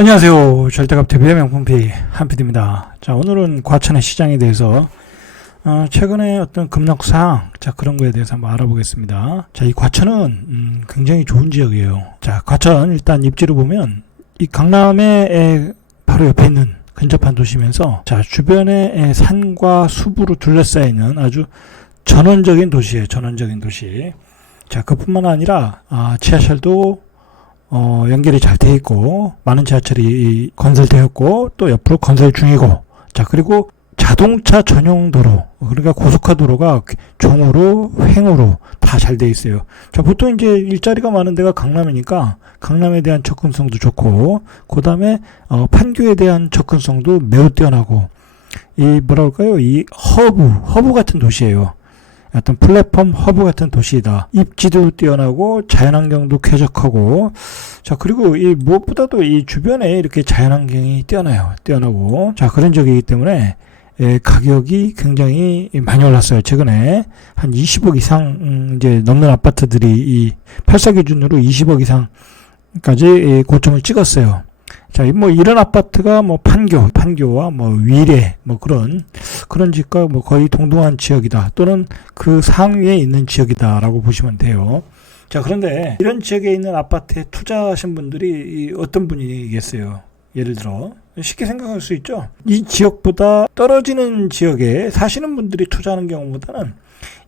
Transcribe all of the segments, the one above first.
안녕하세요. 절대값 TV의 명품P 한PD입니다. 자, 오늘은 과천의 시장에 대해서 최근에 어떤 급락 사항, 자, 그런 거에 대해서 한번 알아보겠습니다. 자, 이 과천은 굉장히 좋은 지역이에요. 자, 과천 일단 입지로 보면 이 강남의 바로 옆에 있는 근접한 도시면서, 자, 주변에 산과 숲으로 둘러싸여 있는 아주 전원적인 도시예요. 전원적인 도시. 자, 그뿐만 아니라 지하철도 연결이 잘 되어 있고, 많은 지하철이 건설되었고, 또 옆으로 건설 중이고, 자, 그리고 자동차 전용 도로, 그러니까 고속화도로가 종으로, 횡으로 다 잘 되어 있어요. 자, 보통 이제 일자리가 많은 데가 강남이니까, 강남에 대한 접근성도 좋고, 그 다음에, 판교에 대한 접근성도 매우 뛰어나고, 이, 뭐랄까요, 이 허브 같은 도시예요. 어떤 플랫폼 허브 같은 도시이다. 입지도 뛰어나고 자연환경도 쾌적하고, 자, 그리고 이 무엇보다도 이 주변에 이렇게 자연환경이 뛰어나고, 자, 그런 지역이기 때문에 가격이 굉장히 많이 올랐어요. 최근에 한 20억 이상 이제 넘는 아파트들이 이 8사 기준으로 20억 이상까지 고점을 찍었어요. 자, 뭐 이런 아파트가 뭐 판교와 뭐 위례 뭐 그런 지역과 뭐 거의 동등한 지역이다, 또는 그 상위에 있는 지역이다라고 보시면 돼요. 자, 그런데 이런 지역에 있는 아파트에 투자하신 분들이 어떤 분이겠어요? 예를 들어 쉽게 생각할 수 있죠. 이 지역보다 떨어지는 지역에 사시는 분들이 투자하는 경우보다는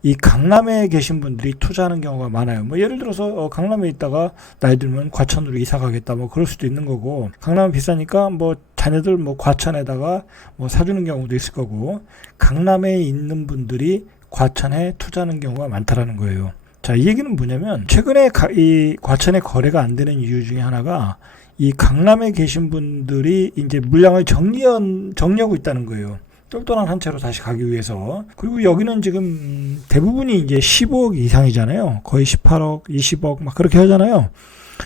이 강남에 계신 분들이 투자하는 경우가 많아요. 뭐 예를 들어서 강남에 있다가 나이 들면 과천으로 이사 가겠다, 뭐 그럴 수도 있는 거고, 강남은 비싸니까 뭐 자녀들 뭐 과천에다가 뭐 사주는 경우도 있을 거고, 강남에 있는 분들이 과천에 투자하는 경우가 많다라는 거예요. 자, 이 얘기는 뭐냐면, 최근에 이 과천에 거래가 안 되는 이유 중에 하나가 이 강남에 계신 분들이 이제 물량을 정리하고 있다는 거예요. 똘똘한 한 채로 다시 가기 위해서. 그리고 여기는 지금 대부분이 이제 15억 이상이잖아요. 거의 18억, 20억 막 그렇게 하잖아요.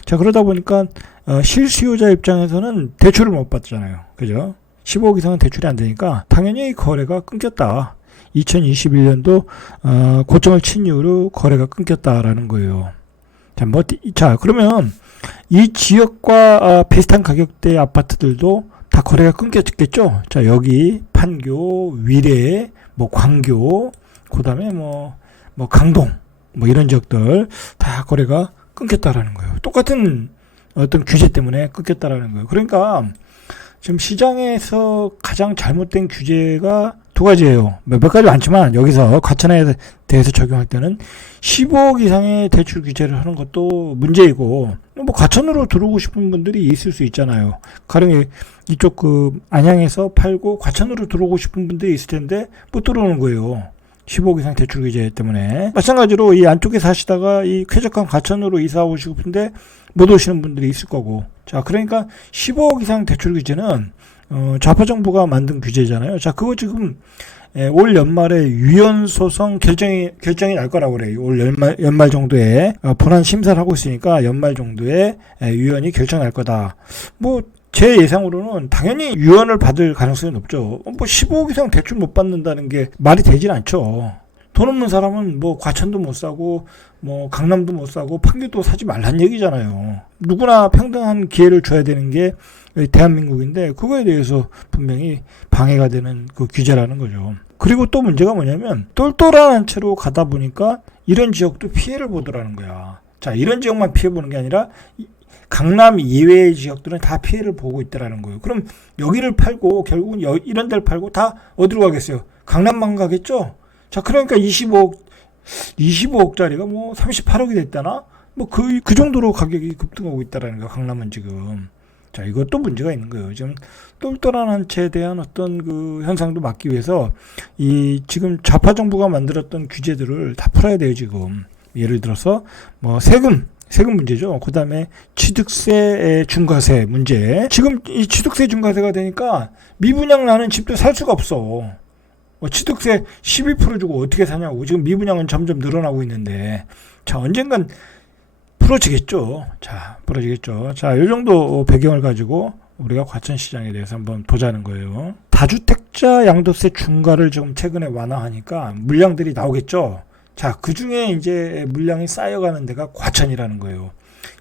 자, 그러다 보니까 실수요자 입장에서는 대출을 못 받잖아요. 그죠? 15억 이상은 대출이 안 되니까 당연히 거래가 끊겼다. 2021년도 고점을 친 이후로 거래가 끊겼다라는 거예요. 자, 그러면 이 지역과 비슷한 가격대의 아파트들도 다 거래가 끊겼겠죠. 자, 여기 판교, 위례, 뭐 광교, 그다음에 뭐 강동, 뭐 이런 지역들 다 거래가 끊겼다라는 거예요. 똑같은 어떤 규제 때문에 끊겼다라는 거예요. 그러니까 지금 시장에서 가장 잘못된 규제가 두 가지예요. 몇 가지 많지만 여기서 과천에 대해서 적용할 때는 15억 이상의 대출 규제를 하는 것도 문제이고, 뭐 과천으로 들어오고 싶은 분들이 있을 수 있잖아요. 가령 이쪽 그 안양에서 팔고 과천으로 들어오고 싶은 분들이 있을 텐데 못 들어오는 거예요. 15억 이상 대출 규제 때문에. 마찬가지로 이 안쪽에 사시다가 이 쾌적한 과천으로 이사 오시고 싶은데 못 오시는 분들이 있을 거고. 자, 그러니까 15억 이상 대출 규제는 좌파 정부가 만든 규제잖아요. 자, 그거 지금 올 연말에 위헌 소송 결정이 날 거라고 그래요. 올 연말 정도에 본안 심사를 하고 있으니까 연말 정도에 위헌이 결정 날 거다. 뭐 제 예상으로는 당연히 위헌을 받을 가능성이 높죠. 뭐 15억 이상 대출 못 받는다는 게 말이 되진 않죠. 돈 없는 사람은 뭐 과천도 못 사고 뭐 강남도 못 사고 판교도 사지 말란 얘기잖아요. 누구나 평등한 기회를 줘야 되는 게 대한민국인데, 그거에 대해서 분명히 방해가 되는 그 규제라는 거죠. 그리고 또 문제가 뭐냐면, 똘똘한 채로 가다 보니까 이런 지역도 피해를 보더라는 거야. 자, 이런 지역만 피해 보는 게 아니라 강남 이외의 지역들은 다 피해를 보고 있다라는 거예요. 그럼 여기를 팔고 결국은 이런 데를 팔고 다 어디로 가겠어요? 강남만 가겠죠? 자, 그러니까 25억짜리가 뭐 38억이 됐다나? 뭐 그 정도로 가격이 급등하고 있다라는 거야, 강남은 지금. 자, 이것도 문제가 있는 거예요. 지금 똘똘한 한 채에 대한 어떤 그 현상도 막기 위해서 지금 좌파 정부가 만들었던 규제들을 다 풀어야 돼요, 지금. 예를 들어서 뭐 세금 문제죠. 그 다음에 취득세 중과세 문제. 지금 이 취득세 중과세가 되니까 미분양 나는 집도 살 수가 없어. 취득세 12% 주고 어떻게 사냐고. 지금 미분양은 점점 늘어나고 있는데, 자, 언젠간 부러지겠죠. 자, 이 정도 배경을 가지고 우리가 과천시장에 대해서 한번 보자는 거예요. 다주택자 양도세 중과를 지금 최근에 완화하니까 물량들이 나오겠죠. 자, 그 중에 이제 물량이 쌓여가는 데가 과천이라는 거예요.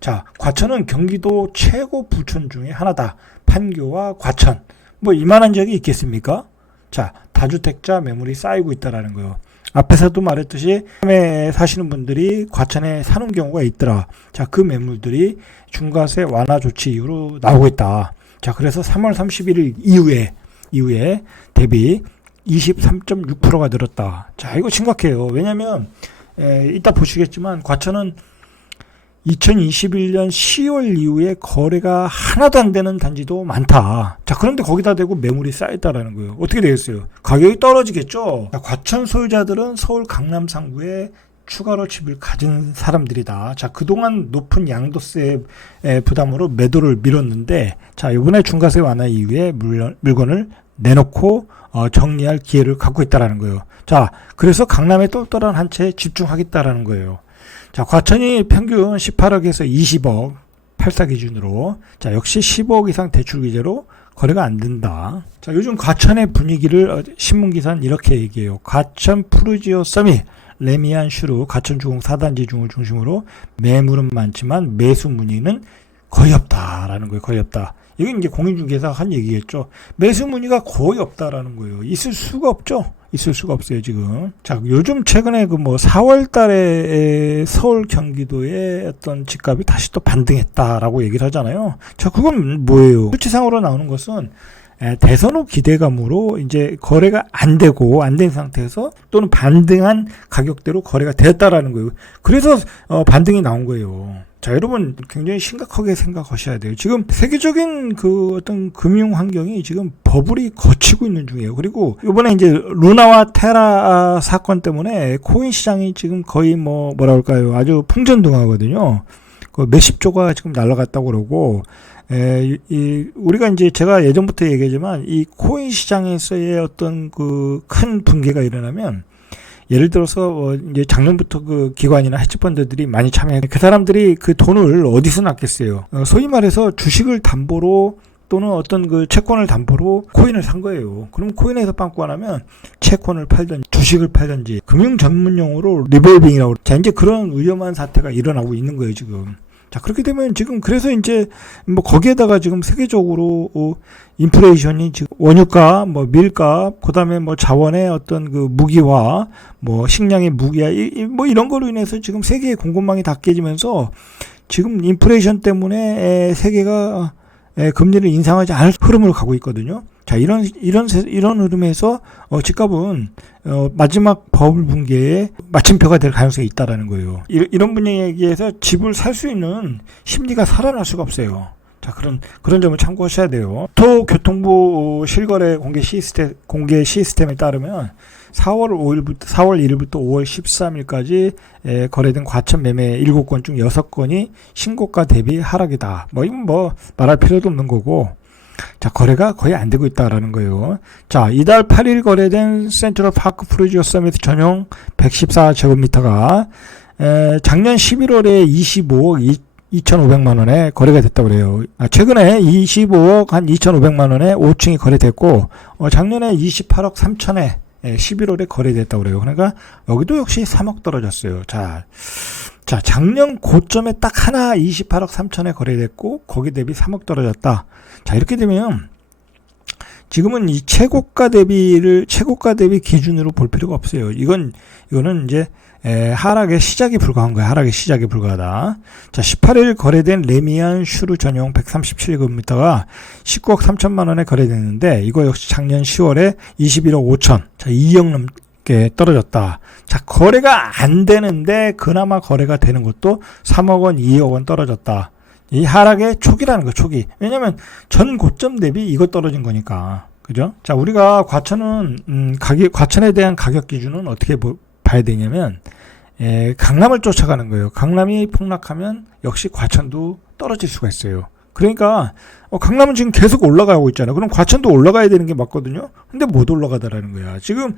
자, 과천은 경기도 최고 부촌 중에 하나다. 판교와 과천. 뭐 이만한 지역이 있겠습니까? 자, 다주택자 매물이 쌓이고 있다라는 거예요. 앞에서도 말했듯이 섬에 사시는 분들이 과천에 사는 경우가 있더라. 자, 그 매물들이 중과세 완화 조치 이후로 나오고 있다. 자, 그래서 3월 31일 이후에 대비 23.6%가 늘었다. 자, 이거 심각해요. 왜냐면 이따 보시겠지만 과천은 2021년 10월 이후에 거래가 하나도 안 되는 단지도 많다. 자, 그런데 거기다 대고 매물이 쌓였다라는 거예요. 어떻게 되겠어요? 가격이 떨어지겠죠? 자, 과천 소유자들은 서울 강남 상구에 추가로 집을 가진 사람들이다. 자, 그동안 높은 양도세 부담으로 매도를 미뤘는데, 자, 이번에 중과세 완화 이후에 물건을 내놓고 정리할 기회를 갖고 있다라는 거예요. 자, 그래서 강남에 똘똘한 한 채에 집중하겠다라는 거예요. 자, 과천이 평균 18억에서 20억 8사 기준으로, 자, 역시 15억 이상 대출 규제로 거래가 안 된다. 자, 요즘 과천의 분위기를 신문 기사는 이렇게 얘기해요. 과천 푸르지오 서밋 레미안 슈루 과천 주공 4단지 중을 중심으로 매물은 많지만 매수 문의는 거의 없다라는 거예요. 거의 없다. 이건 이제 공인중개사가 한 얘기겠죠. 매수 문의가 거의 없다라는 거예요. 있을 수가 없죠. 있을 수가 없어요, 지금. 자, 요즘 최근에 4월 달에 서울 경기도의 어떤 집값이 다시 또 반등했다라고 얘기를 하잖아요. 자, 그건 뭐예요? 수치상으로 나오는 것은 대선 후 기대감으로 이제 거래가 안 된 상태에서 또는 반등한 가격대로 거래가 되었다라는 거예요. 그래서 반등이 나온 거예요. 자, 여러분 굉장히 심각하게 생각하셔야 돼요. 지금 세계적인 그 어떤 금융 환경이 지금 버블이 거치고 있는 중이에요. 그리고 이번에 이제 루나와 테라 사건 때문에 코인 시장이 지금 거의 뭐라 할까요? 아주 풍전등화거든요. 그 몇십 조가 지금 날아갔다고 그러고, 우리가 이제 제가 예전부터 얘기하지만 이 코인 시장에서의 어떤 그 큰 붕괴가 일어나면, 예를 들어서 이제 작년부터 그 기관이나 헤지펀드들이 많이 참여해. 그 사람들이 그 돈을 어디서 놨겠어요? 소위 말해서 주식을 담보로 또는 어떤 그 채권을 담보로 코인을 산 거예요. 그럼 코인에서 빵꾸 나면 채권을 팔든지 주식을 팔든지 금융 전문 용어로 리볼빙이라고. 자, 이제 그런 위험한 사태가 일어나고 있는 거예요, 지금. 자, 그렇게 되면 지금 그래서 이제 거기에다가 지금 세계적으로 인플레이션이 지금 원유값, 밀값, 그다음에 자원의 어떤 그 무기화, 식량의 무기화, 이런 거로 인해서 지금 세계의 공급망이 다 깨지면서 지금 인플레이션 때문에 세계가 금리를 인상하지 않을 흐름으로 가고 있거든요. 자, 이런 흐름에서 집값은 마지막 버블 붕괴의 마침표가 될 가능성이 있다라는 거예요. 이런 분위기에서 집을 살 수 있는 심리가 살아날 수가 없어요. 자, 그런 점을 참고하셔야 돼요. 교통부 실거래 공개 시스템에 따르면 4월 1일부터 5월 13일까지 거래된 과천 매매 7건 중 6건이 신고가 대비 하락이다. 이건 말할 필요도 없는 거고. 자, 거래가 거의 안 되고 있다라는 거예요. 자, 이달 8일 거래된 센트럴 파크 푸르지오 서밋 전용 114제곱미터가 작년 11월에 25억 2,500만 원에 거래가 됐다고 그래요. 최근에 25억 한 2,500만 원에 5층이 거래됐고, 작년에 28억 3천에 11월에 거래됐다고 그래요. 그러니까 여기도 역시 3억 떨어졌어요. 자, 작년 고점에 딱 하나 28억 3천에 거래됐고, 거기 대비 3억 떨어졌다. 자, 이렇게 되면 지금은 이 최고가 대비 기준으로 볼 필요가 없어요. 이거는 이제 하락의 시작이 불과한 거야. 하락의 시작이 불과하다. 자, 18일 거래된 레미안 슈루 전용 137제곱미터가 19억 3천만 원에 거래됐는데, 이거 역시 작년 10월에 21억 5천. 자, 2억 넘게 떨어졌다. 자, 거래가 안 되는데 그나마 거래가 되는 것도 3억 원, 2억 원 떨어졌다. 이 하락의 초기라는 거, 초기. 왜냐면 전 고점 대비 이거 떨어진 거니까. 그죠? 자, 우리가 과천에 대한 가격 기준은 어떻게 봐야 되냐면, 강남을 쫓아가는 거예요. 강남이 폭락하면 역시 과천도 떨어질 수가 있어요. 그러니까 강남은 지금 계속 올라가고 있잖아요. 그럼 과천도 올라가야 되는 게 맞거든요. 근데 못 올라가다라는 거야. 지금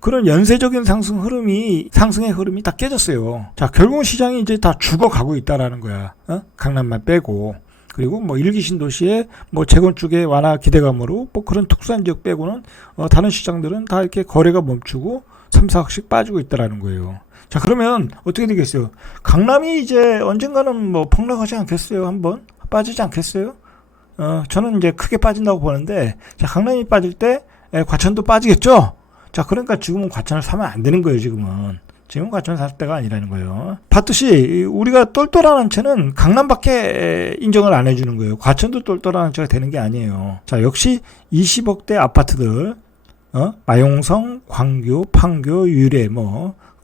그런 연쇄적인 상승의 흐름이 다 깨졌어요. 자, 결국 시장이 이제 다 죽어가고 있다라는 거야. 강남만 빼고. 그리고 일기 신도시의 재건축의 완화 기대감으로 그런 특수한 지역 빼고는 다른 시장들은 다 이렇게 거래가 멈추고 3, 4억씩 빠지고 있다라는 거예요. 자, 그러면 어떻게 되겠어요? 강남이 이제 언젠가는 뭐 폭락하지 않겠어요? 한번 빠지지 않겠어요? 저는 이제 크게 빠진다고 보는데, 자, 강남이 빠질 때 과천도 빠지겠죠? 자, 그러니까 지금은 과천을 사면 안 되는 거예요, 지금은. 지금 과천 살 때가 아니라는 거예요. 봤듯이 우리가 똘똘한 한 채는 강남밖에 인정을 안 해주는 거예요. 과천도 똘똘한 한 채가 되는 게 아니에요. 자, 역시 20억대 아파트들, 마용성, 광교, 판교, 유래,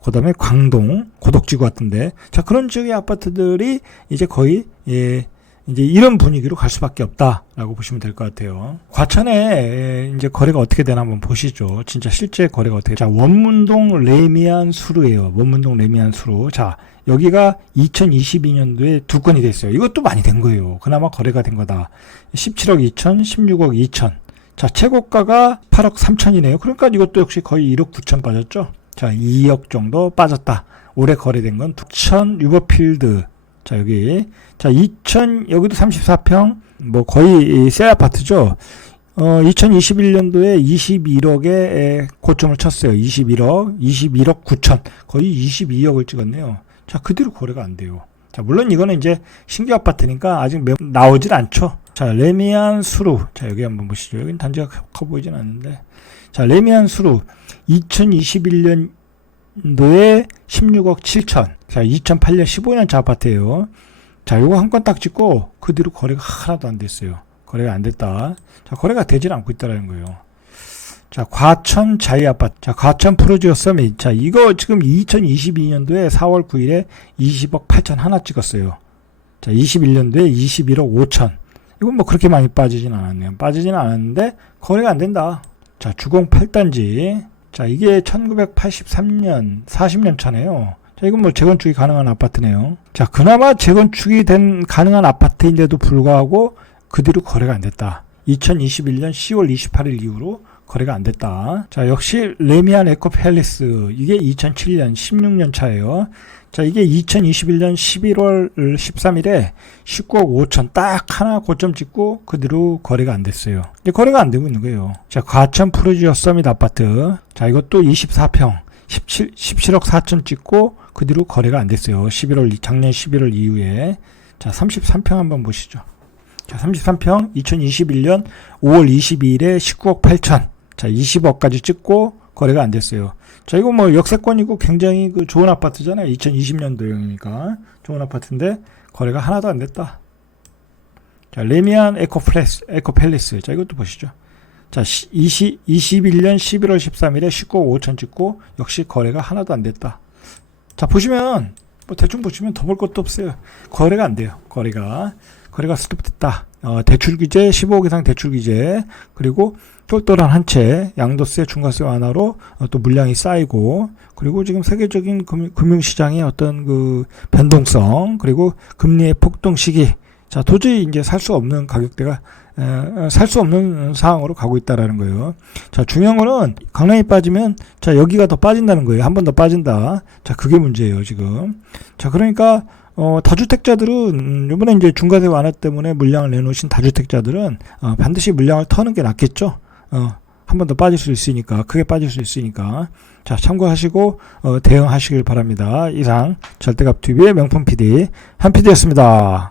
그 다음에 광동, 고덕지구 같은데, 자, 그런 지역의 아파트들이 이제 거의, 이제 이런 분위기로 갈 수밖에 없다라고 보시면 될 것 같아요. 과천에 이제 거래가 어떻게 되나 한번 보시죠. 진짜 실제 거래가 어떻게. 자, 원문동 레미안 수루예요. 원문동 레미안 수루. 자, 여기가 2022년도에 2건이 됐어요. 이것도 많이 된 거예요. 그나마 거래가 된 거다. 17억 2천, 16억 2천. 자, 최고가가 8억 3천이네요. 그러니까 이것도 역시 거의 1억 9천 빠졌죠. 자, 2억 정도 빠졌다. 올해 거래된 건 2천 유버필드. 자, 여기. 자, 2천, 여기도 34평, 거의 새 아파트죠. 2021년도에 21억에 고점을 쳤어요. 21억 9천. 거의 22억을 찍었네요. 자, 그 뒤로 거래가 안 돼요. 자, 물론 이거는 이제 신규 아파트니까 아직 나오질 않죠. 자, 레미안 수루. 자, 여기 한번 보시죠. 여기는 단지가 커 보이진 않는데. 자, 레미안 수루. 2021년도에 16억 7천. 자, 2008년 15년차 아파트예요. 자, 요거 한 건 딱 찍고 그 뒤로 거래가 하나도 안 됐어요. 거래가 안 됐다. 자, 거래가 되질 않고 있다라는 거예요. 자, 과천 자이 아파트. 자, 과천 프로지오 서밋. 자, 이거 지금 2022년도에 4월 9일에 20억 8천 하나 찍었어요. 자, 21년도에 21억 5천. 이건 그렇게 많이 빠지진 않았네요. 빠지진 않았는데 거래가 안 된다. 자, 주공 8단지. 자, 이게 1983년 40년 차네요. 자, 이건 재건축이 가능한 아파트네요. 자, 그나마 재건축이 가능한 아파트인데도 불구하고 그 뒤로 거래가 안 됐다. 2021년 10월 28일 이후로 거래가 안 됐다. 자, 역시 레미안 에코팰리스. 이게 2007년 16년 차예요. 자, 이게 2021년 11월 13일에 19억 5천 딱 하나 고점 찍고 그 뒤로 거래가 안 됐어요. 이제 거래가 안 되고 있는 거예요. 자, 과천 프로지오 서밋 아파트. 자, 이것도 24평 17억 4천 찍고 그 뒤로 거래가 안 됐어요. 작년 11월 이후에. 자, 33평 한번 보시죠. 자, 33평 2021년 5월 22일에 19억 8천. 자, 20억까지 찍고 거래가 안 됐어요. 자, 이거 역세권이고 굉장히 좋은 아파트잖아요. 2020년도형이니까 좋은 아파트인데 거래가 하나도 안 됐다. 자, 레미안 에코팰리스. 자, 이것도 보시죠. 자, 21년 11월 13일에 19억 5천 찍고 역시 거래가 하나도 안 됐다. 자, 보시면 대충 보시면 더 볼 것도 없어요. 거래가 안 돼요. 거래가 스톱됐다. 대출 규제 15억 이상 대출 규제, 그리고 똘똘한 한 채, 양도세 중과세 완화로 또 물량이 쌓이고, 그리고 지금 세계적인 금융시장의 어떤 변동성, 그리고 금리의 폭등 시기. 자, 도저히 이제 살 수 없는 가격대가 살 수 없는 상황으로 가고 있다라는 거예요. 자, 중요한 거는 강남이 빠지면 자, 여기가 더 빠진다는 거예요. 한 번 더 빠진다. 자, 그게 문제예요, 지금. 자, 그러니까 다주택자들은 이번에 이제 중과세 완화 때문에 물량을 내놓으신 다주택자들은 반드시 물량을 터는 게 낫겠죠. 한 번 더 빠질 수 있으니까, 크게 빠질 수 있으니까. 자, 참고하시고 대응하시길 바랍니다. 이상 절대값TV의 명품 PD 한 PD였습니다.